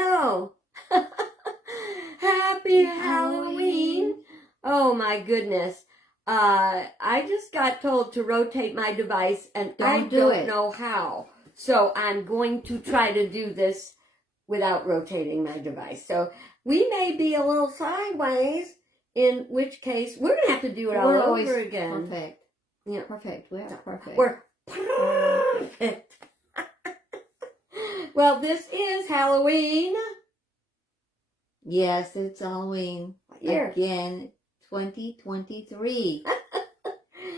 Oh, happy Halloween. Oh my goodness. I just got told to rotate my device and I don't know how. So I'm going to try to do this without rotating my device. So we may be a little sideways, in which case we're going to have to do it all over again. Perfect. Yeah. Perfect. We are perfect. We're perfect. Well, this is Halloween. Yes, it's Halloween. Year. Again, 2023.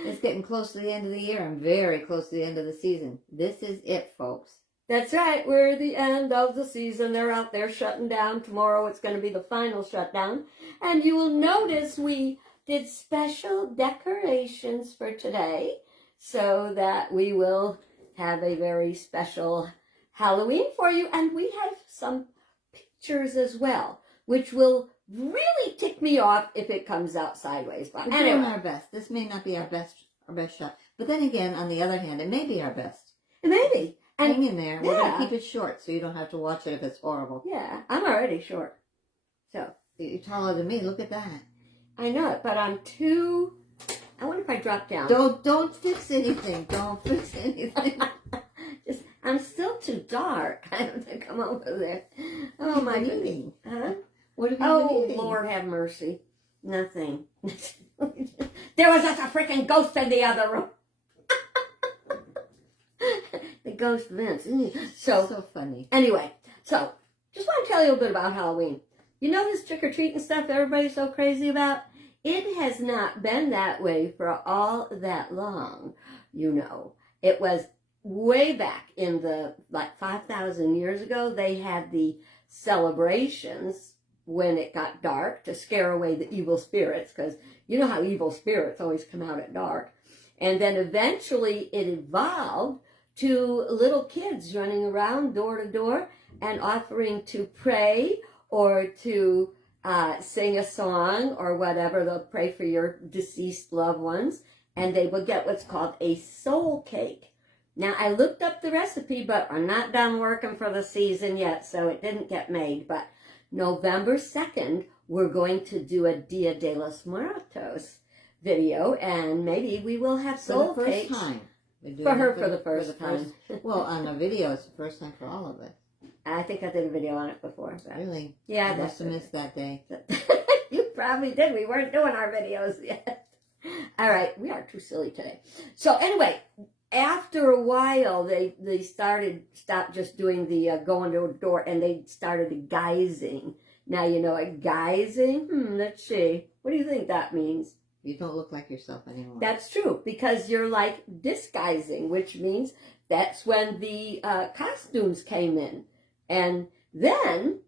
It's getting close to the end of the year. I'm very close to the end of the season. This is it, folks. That's right. We're at the end of the season. They're out there shutting down. Tomorrow it's going to be the final shutdown. And you will notice we did special decorations for today so that we will have a very special Halloween for you. And we have some pictures as well, which will really tick me off if it comes out sideways. But We're doing our best. This may not be our best shot. But then again, on the other hand, it may be our best. It may be. And hang in there. We're going to keep it short so you don't have to watch it if it's horrible. Yeah, I'm already short. So you're taller than me. Look at that. I know it, but I'm too... I wonder if I drop down. Don't fix anything. Don't fix anything. I'm still too dark. I have to come over there. Oh, my goodness. Huh? What have you been eating? Lord have mercy. Nothing. There was just a freaking ghost in the other room. The ghost Vince. So funny. Anyway, so just want to tell you a bit about Halloween. You know this trick-or-treating stuff everybody's so crazy about? It has not been that way for all that long, you know. It was way back in the, 5,000 years ago, they had the celebrations when it got dark to scare away the evil spirits, because you know how evil spirits always come out at dark. And then eventually it evolved to little kids running around door to door and offering to pray or to sing a song or whatever. They'll pray for your deceased loved ones, and they will get what's called a soul cake. Now, I looked up the recipe, but I'm not done working for the season yet, so it didn't get made. But November 2nd, we're going to do a Dia de los Muertos video, and maybe we will have soul cakes. For the first time. For her for the first time. Well, on the video, it's the first time for all of us. I think I did a video on it before. But really? Yeah, I must have missed that day. You probably did. We weren't doing our videos yet. All right, we are too silly today. So anyway, after a while, they stopped just doing the going door to door, and they started guising. Now you know what guising. Let's see. What do you think that means? You don't look like yourself anymore. That's true, because you're like disguising, which means that's when the costumes came in. And then,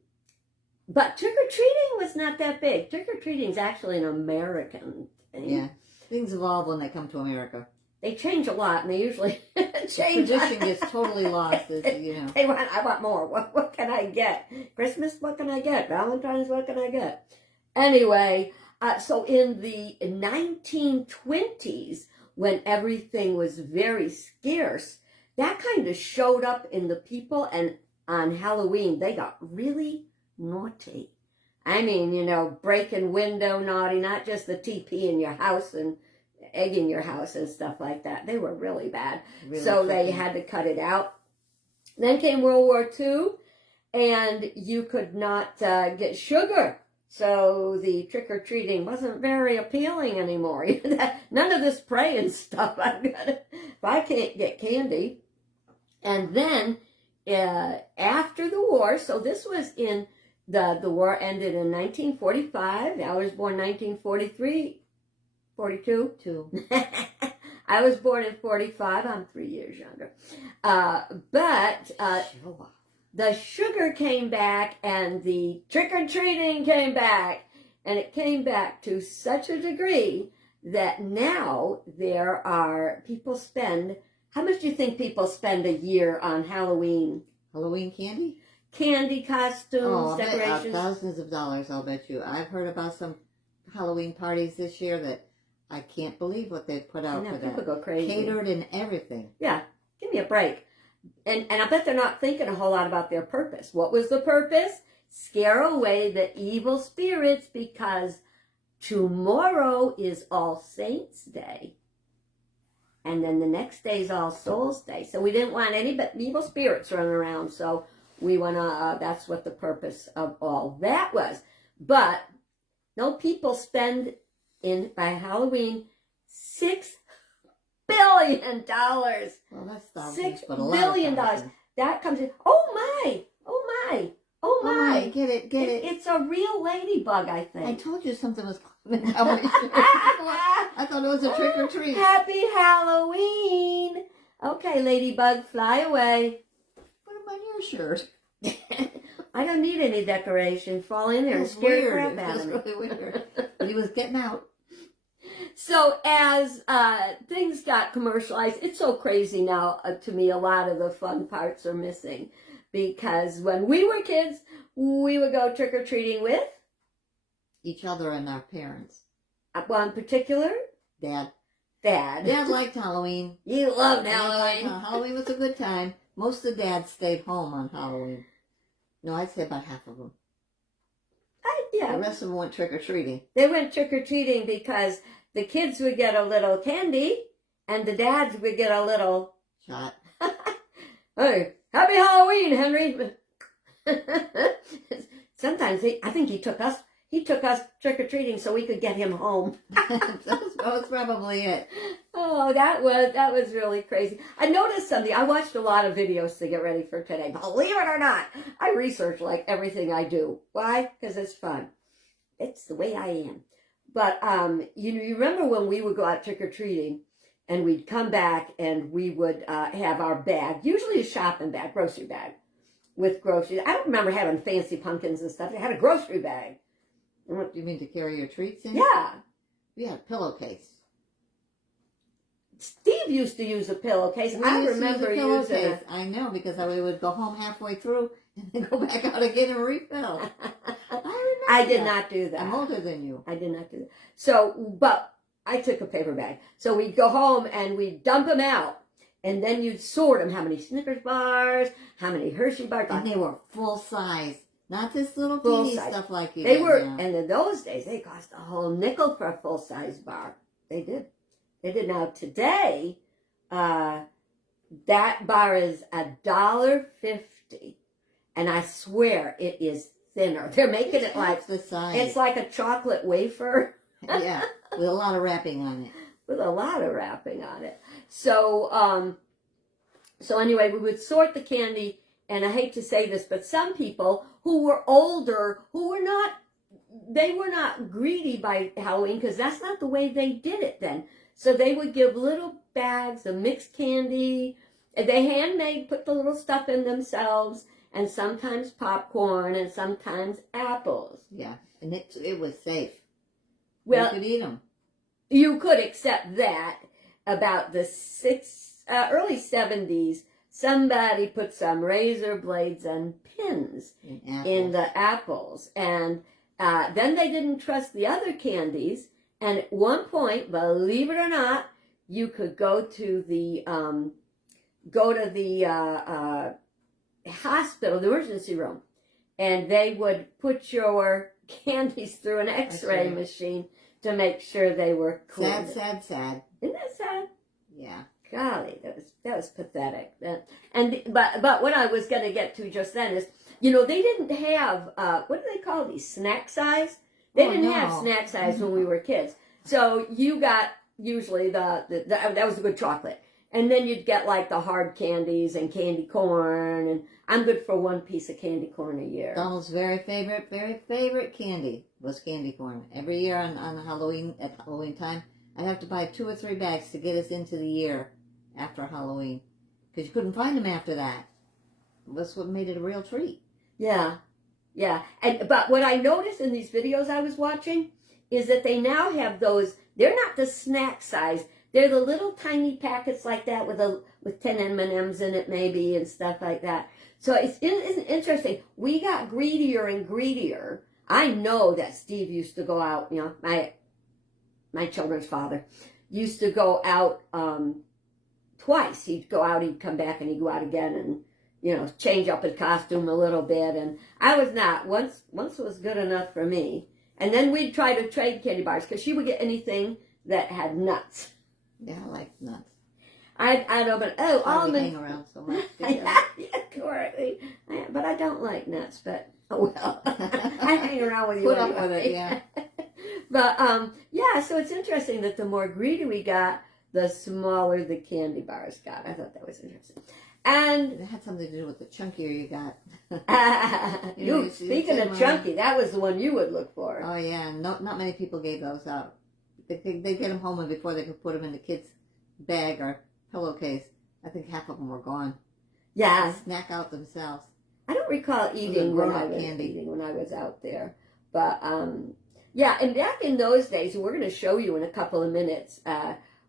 but trick-or-treating was not that big. Trick-or-treating is actually an American thing. Yeah, things evolve when they come to America. They change a lot, and they usually change. Tradition gets totally lost, as you know. I want more. What can I get? Christmas, what can I get? Valentine's, what can I get? Anyway... so in the 1920s, when everything was very scarce, that kind of showed up in the people, and on Halloween, they got really naughty. I mean, you know, breaking window naughty, not just the TP in your house and egging your house and stuff like that. They were really bad. Really so tricky. They had to cut it out. Then came World War II, and you could not get sugar. So the trick-or-treating wasn't very appealing anymore. None of this praying stuff. If I can't get candy. And then after the war, so this was in, the war ended in 1945. I was born 1943, 42. Two. I was born in 45. I'm 3 years younger. The sugar came back and the trick-or-treating came back. And it came back to such a degree that now people spend, how much do you think people spend a year on Halloween? Halloween candy? Candy, costumes, decorations. Thousands of dollars, I'll bet you. I've heard about some Halloween parties this year that I can't believe what they've put out for that. People go crazy. Catered and everything. Yeah, give me a break. And I bet they're not thinking a whole lot about their purpose. What was the purpose? Scare away the evil spirits, because tomorrow is All Saints Day. And then the next day is All Souls Day. So we didn't want any but evil spirits running around. So we want to, that's what the purpose of all that was. But no, people spend by Halloween $6 billion. Well, that's thousands, $6 but a lot billion. of thousands. That comes in. Oh my! Oh my! Oh Oh my, my! get it. It's a real ladybug, I think. I told you something was coming. I thought it was a trick or treat. Happy Halloween! Okay, ladybug, fly away. Put them on your shirt. I don't need any decoration. Fall in there and It's scare the weird. crap out It's of me. really weird. But he was getting out. So as things got commercialized, it's so crazy now. To me, a lot of the fun parts are missing, because when we were kids, we would go trick or treating with Each other and our parents. one particular Dad. Dad. Dad liked Halloween. You loved Dad liked Halloween. Halloween was a good time. Most of the dads stayed home on Halloween. No, I'd say about half of them. The Yeah, rest of them went trick or treating. they went trick or treating because the kids would get a little candy, and the dads would get a little. Shot. Hey, happy Halloween, Henry. Sometimes I think he took us trick or treating so we could get him home. That was probably it. Oh, that was really crazy. I noticed something. I watched a lot of videos to get ready for today. Believe it or not, I research like everything I do. Why? Because it's fun. It's the way I am. But you remember when we would go out trick or treating, and we'd come back and we would have our bag, usually a shopping bag, grocery bag, with groceries. I don't remember having fancy pumpkins and stuff. They had a grocery bag. What do you mean, to carry your treats in? Yeah. We had a pillowcase. Steve used to use a pillowcase. We I used to remember use a using pillowcase. it. I know, because we would go home halfway through and then go back out again and refill. I remember I did that. not do that. I'm older than you. I did not do that. So, but I took a paper bag. So we'd go home and we'd dump them out. And then you'd sort them. How many Snickers bars, how many Hershey bars. And they were full size. Not this little Full teeny size. stuff like you They get were, now. and in those days, they cost a whole nickel for a full-size bar. They did. They did. Now, today, that bar is $1.50. And I swear it is thinner. They're making it like, half the size. it's like a chocolate wafer. Yeah, with a lot of wrapping on it. With a lot of wrapping on it. So, so anyway, we would sort the candy, and I hate to say this, but some people who were older, they were not greedy by Halloween, because that's not the way they did it then. So they would give little bags of mixed candy. They handmade, put the little stuff in themselves, and sometimes popcorn, and sometimes apples. Yeah, and it was safe. Well, you could eat them. you could accept that. About the early 70s, somebody put some razor blades and pins in the apples. And then they didn't trust the other candies. And at one point, believe it or not, you could go to the hospital, the emergency room, and they would put your candies through an X-ray machine to make sure they were clean. Sad. Isn't that sad? Yeah. Golly, that was pathetic. But what I was going to get to just then is, they didn't have what do they call these, snack size? They didn't have snack size when we were kids. So you got usually that was a good chocolate, and then you'd get like the hard candies and candy corn, and I'm good for one piece of candy corn a year. Donald's very favorite candy was candy corn. Every year on Halloween, at Halloween time, I'd have to buy 2 or 3 bags to get us into the year after Halloween, because you couldn't find them after that. That's what made it a real treat. Yeah. But what I noticed in these videos I was watching is that they now have those. They're not the snack size. They're the little tiny packets like that with 10 M&Ms in it maybe and stuff like that. So it's interesting. We got greedier and greedier. I know that Steve used to go out, my children's father used to go out twice. He'd go out, he'd come back, and he'd go out again, and change up his costume a little bit. And I was not. Once was good enough for me. And then we'd try to trade candy bars because she would get anything that had nuts. Yeah, I like nuts. I'd open, We almond. hang around so much together. Yeah, correctly. But I don't like nuts, but oh well. I hang around with you. Put up anyway. with it, yeah. But yeah, so it's interesting that the more greedy we got, the smaller the candy bars got. I thought that was interesting. And It had something to do with the chunkier you got. speaking of chunky, that was the one you would look for. Oh yeah, not many people gave those out. They get them home, and before they could put them in the kid's bag or pillowcase, I think half of them were gone. Yeah, They snack out themselves. I don't recall eating when I was out there, but yeah. And back in those days, and we're going to show you in a couple of minutes.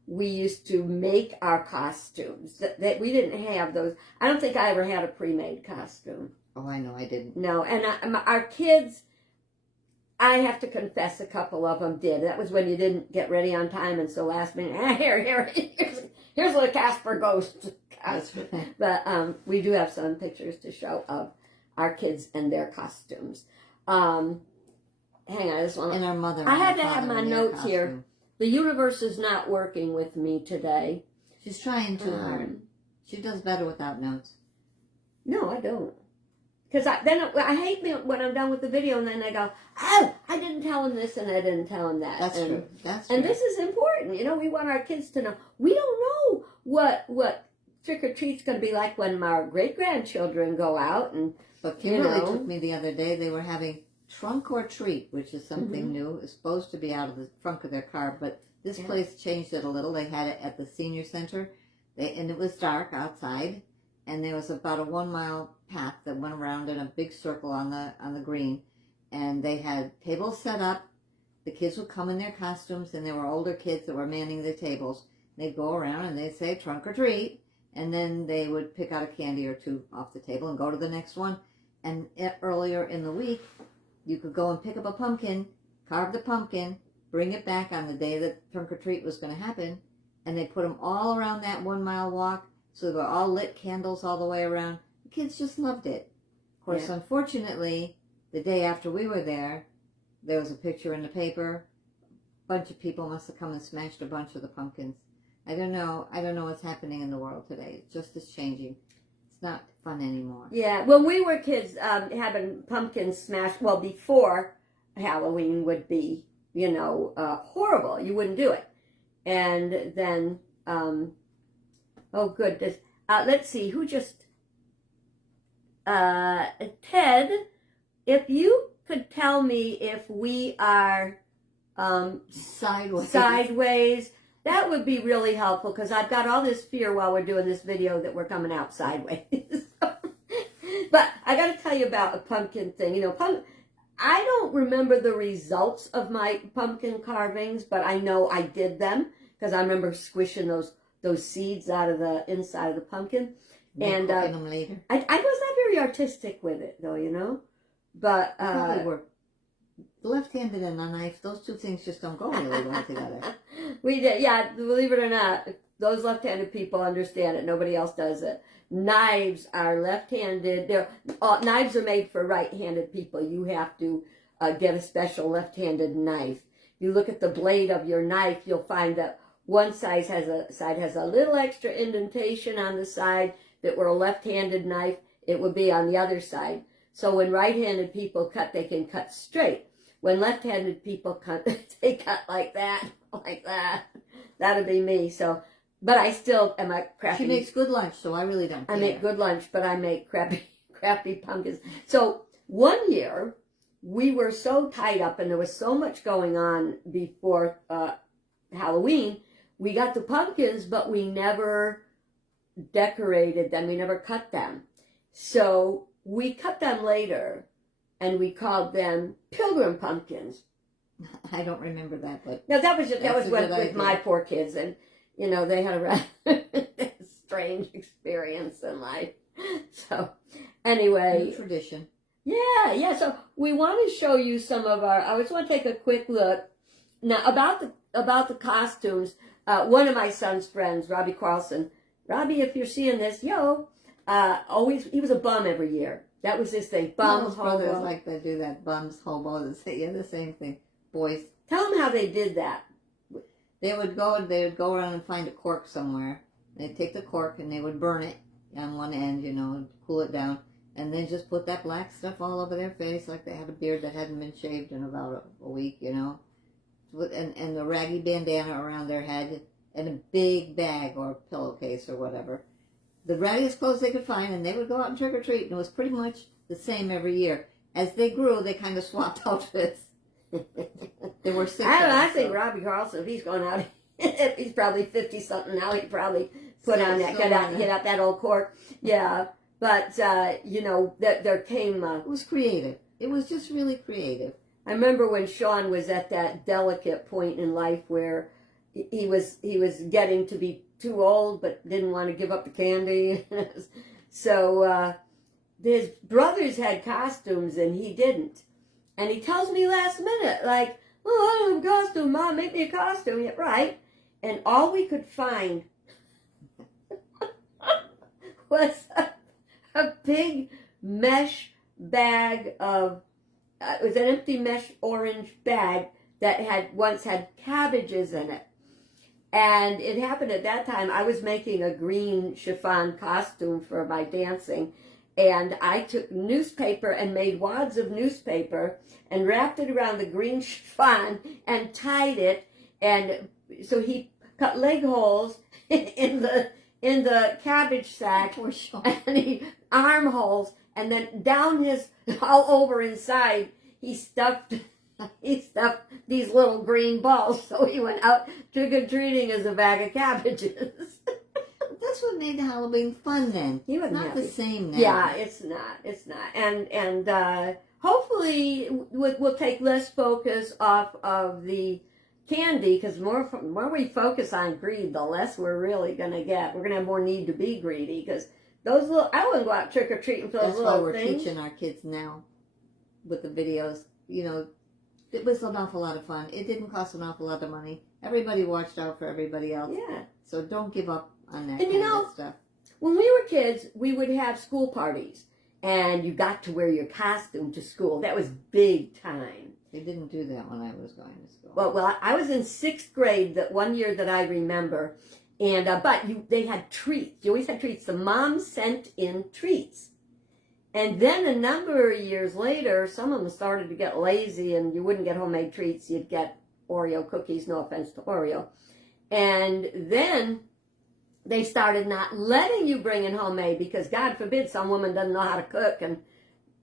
We used to make our costumes. That we didn't have those. I don't think I ever had a pre-made costume. Oh, I know, I didn't. No, and our kids, I have to confess, a couple of them did. That was when you didn't get ready on time, and so last minute, here's a Casper ghost costume. But we do have some pictures to show of our kids and their costumes. Hang on, this one. And our mother. I had and to have father my in their notes here. costume. The universe is not working with me today. She's trying too hard. She does better without notes. No, I don't. Because I hate when I'm done with the video and then I go, oh, I didn't tell him this and I didn't tell him that. That's true. That's true. And this is important. We want our kids to know. We don't know what trick-or-treat's going to be like when our great-grandchildren go out. But Kimberly took me the other day. They were having trunk or treat, which is something new. It's supposed to be out of the trunk of their car, but this place changed it a little. They had it at the senior center, and it was dark outside, and there was about a 1 mile path that went around in a big circle on the green, and they had tables set up. The kids would come in their costumes, and there were older kids that were manning the tables. They'd go around and they'd say trunk or treat, and then they would pick out a candy or two off the table and go to the next one. And earlier in the week, you could go and pick up a pumpkin, carve the pumpkin, bring it back on the day that trunk or treat was going to happen, and they put them all around that 1 mile walk, so they were all lit candles all the way around. The kids just loved it. Of course, unfortunately, the day after we were there was a picture in the paper. A bunch of people must have come and smashed a bunch of the pumpkins. I don't know what's happening in the world today. It just is changing. It's not fun anymore. Yeah, when we were kids, having pumpkins smashed, well, before Halloween would be, horrible. You wouldn't do it. And then, oh goodness, let's see, who just, Ted, if you could tell me if we are sideways, that would be really helpful, because I've got all this fear while we're doing this video that we're coming out sideways. But I got to tell you about a pumpkin thing. I don't remember the results of my pumpkin carvings, but I know I did them, because I remember squishing those seeds out of the inside of the pumpkin. And them later. I was not very artistic with it, though, But probably were left-handed and a knife. Those two things just don't go really well together. We did, yeah. Believe it or not, those left-handed people understand it. Nobody else does it. Knives are left-handed. Knives are made for right-handed people. You have to get a special left-handed knife. You look at the blade of your knife, you'll find that one side has a little extra indentation on the side that were a left-handed knife, it would be on the other side. So when right-handed people cut, they can cut straight. When left-handed people cut, they cut like that. That'd be me. So, but I still am a crappy. She makes good lunch, so I really don't care. I make good lunch, but I make crappy pumpkins. So one year, we were so tied up and there was so much going on before Halloween, we got the pumpkins, but we never decorated them. We never cut them. So we cut them later, and we called them pilgrim pumpkins. I don't remember that, but no, that was with my poor kids, and they had a rather strange experience in life. So anyway, new tradition. Yeah. So we want to show you some of our. I just want to take a quick look now about the costumes. One of my son's friends, Robbie Carlson, Robbie, if you're seeing this, always, he was a bum every year. That was his thing. Bum, Most brothers hobo. like to do that. Bums, hobos, the same thing. Boys. Tell them how they did that. They would go around and find a cork somewhere. They'd take the cork and they would burn it on one end, cool it down, and then just put that black stuff all over their face like they had a beard that hadn't been shaved in about a week, and the raggy bandana around their head and a big bag or pillowcase or whatever. The raggiest clothes they could find, and they would go out and trick-or-treat, and it was pretty much the same every year. As they grew, they kind of swapped outfits. There were 6 I think Robbie Carlson, if he's going out, he's probably 50-something now, he'd probably put on that, hit out that old cork. Yeah, but, there came... it was creative. It was just really creative. I remember when Sean was at that delicate point in life where he was getting to be too old but didn't want to give up the candy. So his brothers had costumes and he didn't. And he tells me last minute, like, oh, I don't have a costume, Mom, make me a costume. Yeah, right. And all we could find was a big mesh bag of, it was an empty mesh orange bag that had once had cabbages in it. And it happened at that time, I was making a green chiffon costume for my dancing. And I took newspaper and made wads of newspaper and wrapped it around the green chiffon and tied it. And so he cut leg holes in the cabbage sack and he armholes, and then down his all over inside he stuffed these little green balls. So he went out trick-or-treating as a bag of cabbages. That's what made Halloween fun then. He wasn't not happy. the same now. Yeah, it's not. And hopefully we'll take less focus off of the candy, because more we focus on greed, the less we're really going to get. We're going to have more need to be greedy, because those little, I wouldn't go out trick-or-treating for those That's little why we're things. teaching our kids now with the videos. It was an awful lot of fun. It didn't cost an awful lot of money. Everybody watched out for everybody else. Yeah. So don't give up on that And kind of stuff. When we were kids, we would have school parties, and you got to wear your costume to school. That was big time. They didn't do that when I was going to school. Well, I was in 6th grade that one year that I remember, and they had treats. You always had treats. The mom sent in treats. And then a number of years later, some of them started to get lazy, and you wouldn't get homemade treats. You'd get Oreo cookies, no offense to Oreo. And then they started not letting you bring in homemade, because God forbid some woman doesn't know how to cook and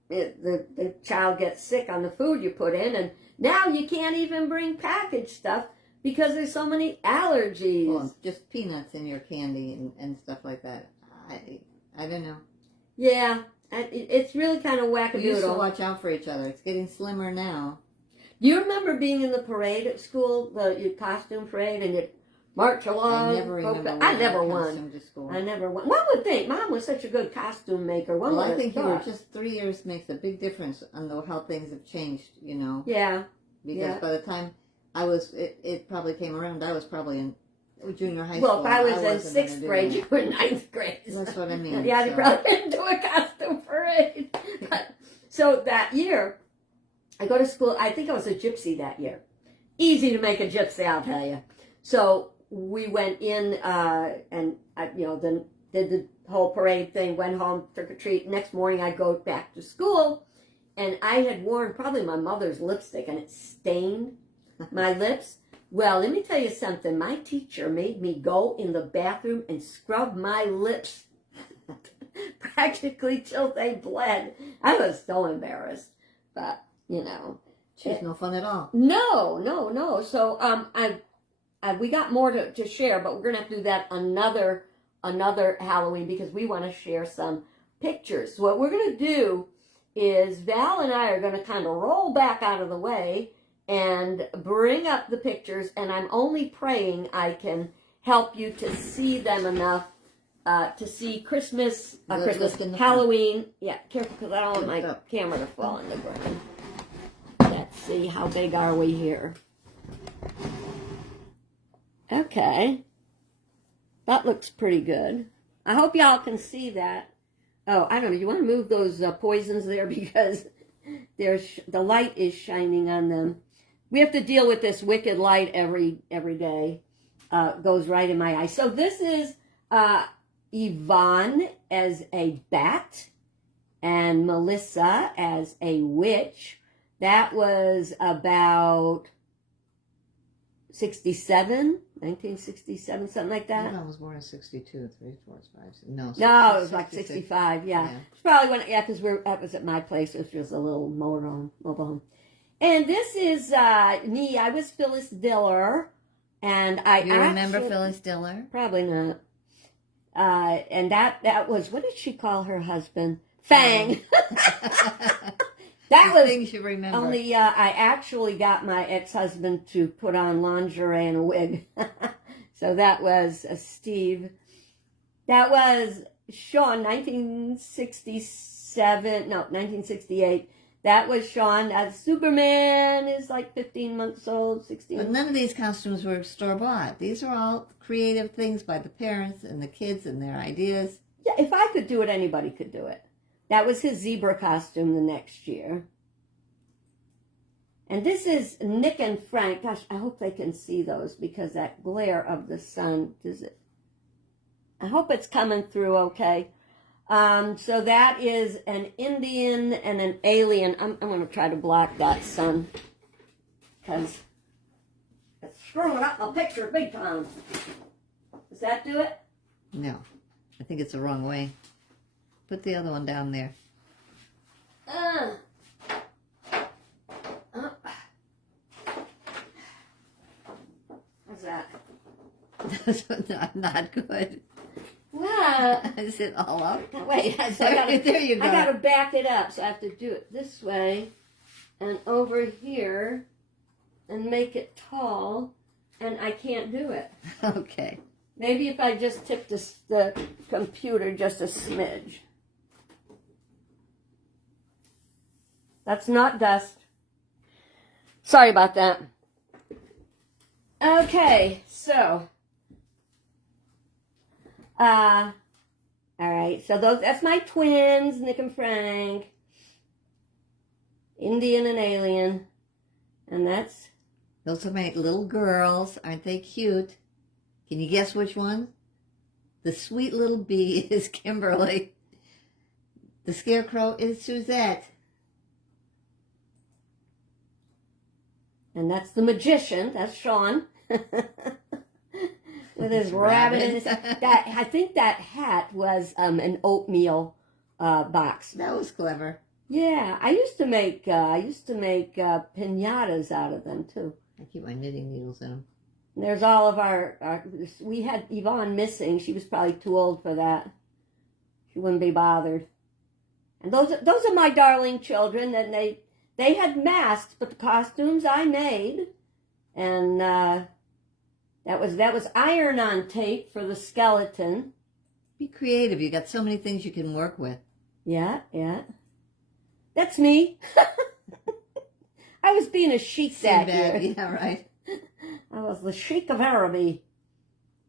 the child gets sick on the food you put in. And now you can't even bring packaged stuff because there's so many allergies. Well, just peanuts in your candy and stuff like that. I don't know. Yeah, it's really kind of wackadoodle. We used to watch out for each other. It's getting slimmer now. Do you remember being in the parade at school, your costume parade, and you'd march along? I never remember. I never won. Costume to school. I never won. One would think Mom was such a good costume maker. Well, I think you were just 3 years makes a big difference on how things have changed. Yeah. Because by the time I was, it probably came around. I was probably in junior high Well, school. if I was in wasn't 6th gonna grade, do you were in 9th grade. So. That's what I mean. Yeah, you probably didn't do a costume parade. So that year, I go to school. I think I was a gypsy that year. Easy to make a gypsy, I'll tell you. So we went in and then did the whole parade thing, went home, trick or treat. Next morning I go back to school, and I had worn probably my mother's lipstick, and it stained my lips. Well, let me tell you something. My teacher made me go in the bathroom and scrub my lips practically till they bled. I was so embarrassed, but She's no fun at all. No. So we got more to share, but we're gonna have to do that another Halloween, because we want to share some pictures. So what we're gonna do is Val and I are gonna kind of roll back out of the way and bring up the pictures, and I'm only praying I can help you to see them enough to see Christmas, Halloween. Yeah, careful, because I don't want my camera to fall on the ground. Let's see, how big are we here? Okay. That looks pretty good. I hope y'all can see that. Oh, I don't know. You want to move those poisons there because the light is shining on them. We have to deal with this wicked light every day. Goes right in my eye. So this is Yvonne as a bat and Melissa as a witch. That was about 1967, something like that. I was born in 62, 3, 4, 5, 6. No, No, it was like 65, yeah. It's probably when, yeah, because that was at my place, which was a little mobile home. And this is me. I was Phyllis Diller. And you remember Phyllis Diller? Probably not. And that was, what did she call her husband? Fang. That was things you remember. Only I actually got my ex-husband to put on lingerie and a wig. So that was Steve. That was Sean, 1968. That was Sean. Superman is like 15 months old, 16. But none of these costumes were store-bought. These are all creative things by the parents and the kids and their ideas. Yeah, if I could do it, anybody could do it. That was his zebra costume the next year. And this is Nick and Frank. Gosh, I hope they can see those because that glare of the sun, I hope it's coming through okay. So that is an Indian and an alien. I'm going to try to block that sun because it's screwing up my picture big time. Does that do it? No, I think it's the wrong way. Put the other one down there. How's that? That's not good. What? Is it all up? Wait, there you go. I gotta back it up, so I have to do it this way and over here and make it tall, and I can't do it. Okay. Maybe if I just tip the computer just a smidge. That's not dust. Sorry about that. Okay, so all right, so that's my twins, Nick and Frank, Indian and alien, and those are my little girls. Aren't they cute? Can you guess which one? The sweet little bee is Kimberly. The scarecrow is Suzette. And that's the magician. That's Sean. With his rabbit in his I think that hat was an oatmeal box. That was clever. Yeah, I used to make piñatas out of them too. I keep my knitting needles in them. And there's all of our we had Yvonne missing. She was probably too old for that. She wouldn't be bothered. And those are my darling children, and they had masks, but the costumes I made, and that was iron-on tape for the skeleton. Be creative. You got so many things you can work with. Yeah. That's me. I was being a sheik that year. Yeah, right. I was the Sheik of Araby.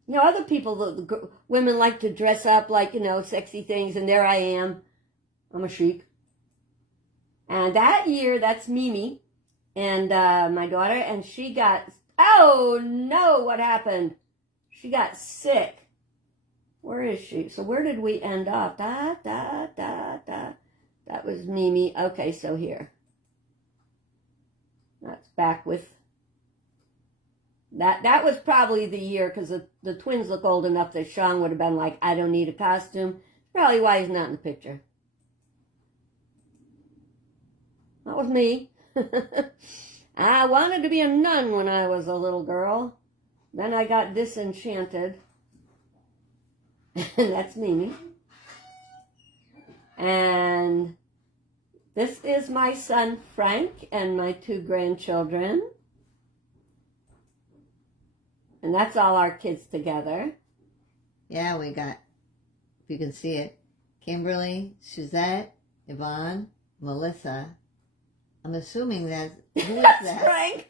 You know, other people, the women like to dress up like, sexy things, and there I am. I'm a sheik. And that year, that's Mimi, and my daughter, and she got, oh no, what happened? She got sick. Where is she? So where did we end up? That was Mimi. Okay, so here. That's back with, that was probably the year, because the twins look old enough that Sean would have been like, I don't need a costume. Probably why he's not in the picture. That was me. I wanted to be a nun when I was a little girl. Then I got disenchanted. And that's Mimi. And this is my son Frank and my 2 grandchildren. And that's all our kids together. Yeah, we got, if you can see it, Kimberly, Suzette, Yvonne, Melissa. I'm assuming that, who is That's that? Frank.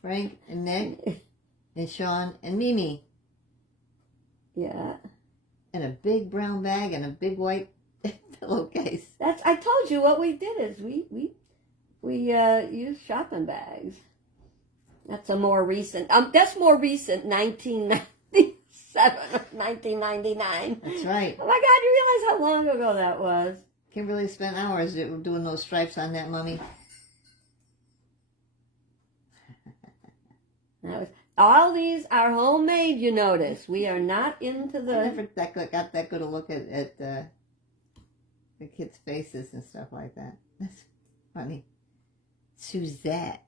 Frank and Nick and Sean and Mimi. Yeah. And a big brown bag and a big white pillowcase. I told you what we did is we used shopping bags. That's more recent, 1997 or 1999. That's right. Oh my God, you realize how long ago that was? Kimberly spent hours doing those stripes on that mummy. All these are homemade, you notice. We are not into I the... never got that good a look at the kids' faces and stuff like that. That's funny. Suzette.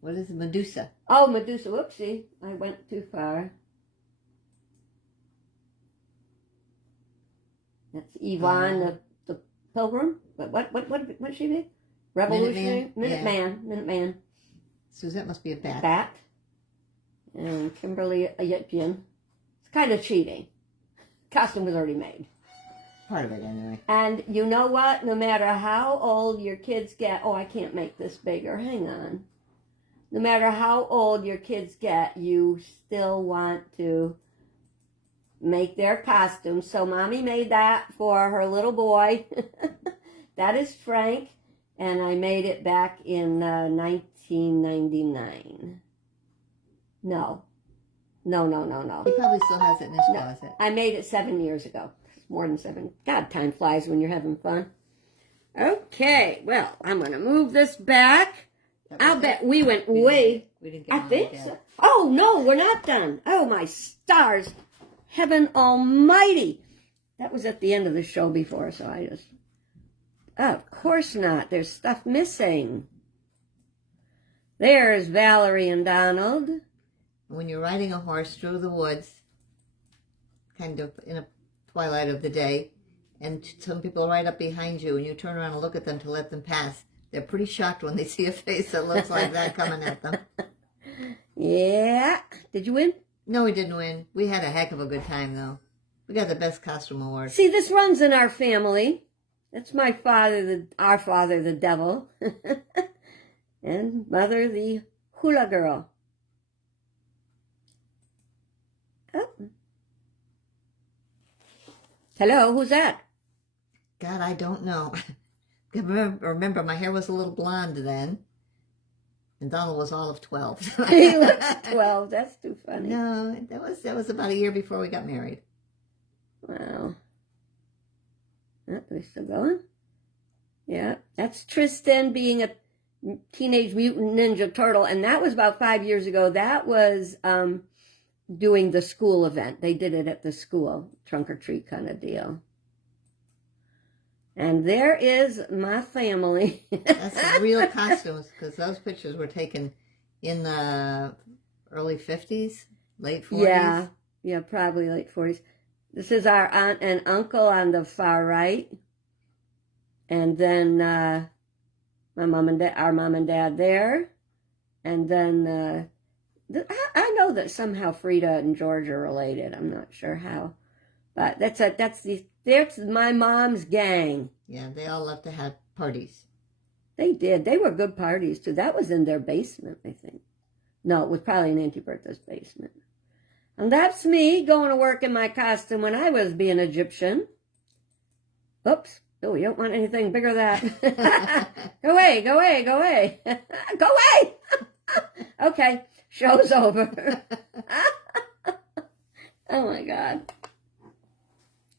What is it? Medusa. Oh, Medusa. Whoopsie. I went too far. That's Yvonne the Pilgrim. What's she name? Revolutionary? Minuteman. Suzette must be a bat. Bat. And Kimberly a Egyptian. It's kind of cheating. Costume was already made. Part of it, anyway. And you know what? No matter how old your kids get, I can't make this bigger. Hang on. No matter how old your kids get, you still want to make their costumes. So Mommy made that for her little boy. That is Frank. And I made it back in 1999. No. He probably still has it in his closet. I made it 7 years ago. More than 7. God, time flies when you're having fun. Okay, well, I'm going to move this back. I'll bet we went way... We didn't get I on think yet. so. Oh, no, we're not done. Oh, my stars. Heaven almighty. That was at the end of the show before, so I just... Oh, of course not. There's stuff missing. There's Valerie and Donald. When you're riding a horse through the woods, kind of in a twilight of the day, and some people ride up behind you, and you turn around and look at them to let them pass, they're pretty shocked when they see a face that looks like that coming at them. Yeah. Did you win? No, we didn't win. We had a heck of a good time, though. We got the best costume award. See, this runs in our family. That's my father, our father, the devil. And mother, the hula girl. Oh. Hello, who's that? God, I don't know. Remember, my hair was a little blonde then. And Donald was all of 12. He looks 12. That's too funny. No, that was about a year before we got married. Wow. Oh, are we still going? Yeah. That's Tristan being a Teenage Mutant Ninja Turtle. And that was about 5 years ago. That was doing the school event. They did it at the school. Trunk or treat kind of deal. And there is my family. That's the real costumes, because those pictures were taken in the early 50s, late 40s. Yeah, probably late 40s. This is our aunt and uncle on the far right. And then our mom and dad there. And then I know that somehow Frida and George are related. I'm not sure how. But that's my mom's gang. Yeah, they all love to have parties. They did. They were good parties, too. That was in their basement, I think. No, it was probably in Auntie Bertha's basement. And that's me going to work in my costume when I was being Egyptian. Oops. Oh, you don't want anything bigger than that. Go away. Go away. Okay, show's over. Oh, my God.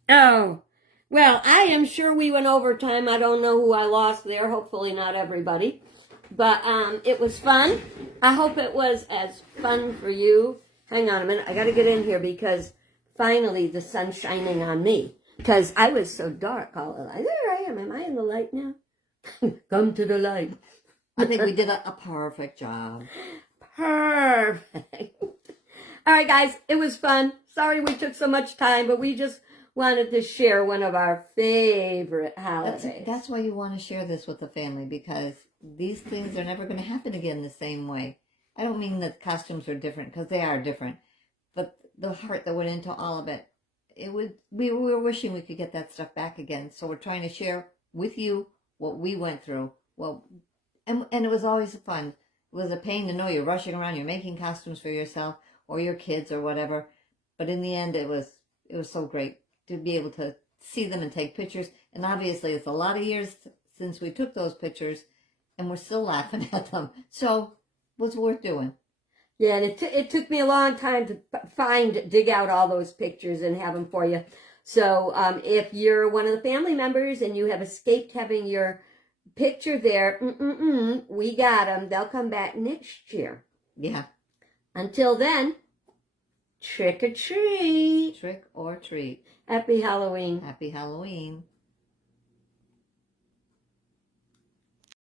Oh, well, I am sure we went over time. I don't know who I lost there. Hopefully not everybody. But it was fun. I hope it was as fun for you. Hang on a minute. I got to get in here because finally the sun's shining on me. Because I was so dark all the time. There I am. Am I in the light now? Come to the light. I think we did a perfect job. Perfect. All right, guys. It was fun. Sorry we took so much time, but we just wanted to share one of our favorite holidays. That's why you want to share this with the family, because these things are never going to happen again the same way. I don't mean that costumes are different, because they are different, but the heart that went into all of it, we were wishing we could get that stuff back again. So we're trying to share with you what we went through. Well, and it was always fun. It was a pain to know you're rushing around, you're making costumes for yourself or your kids or whatever. But in the end, it was so great to be able to see them and take pictures. And obviously, it's a lot of years since we took those pictures, and we're still laughing at them. So it was worth doing. Yeah, and it took me a long time to dig out all those pictures and have them for you. So if you're one of the family members and you have escaped having your picture there, we got them. They'll come back next year. Yeah. Until then, trick or treat. Trick or treat. Happy Halloween. Happy Halloween.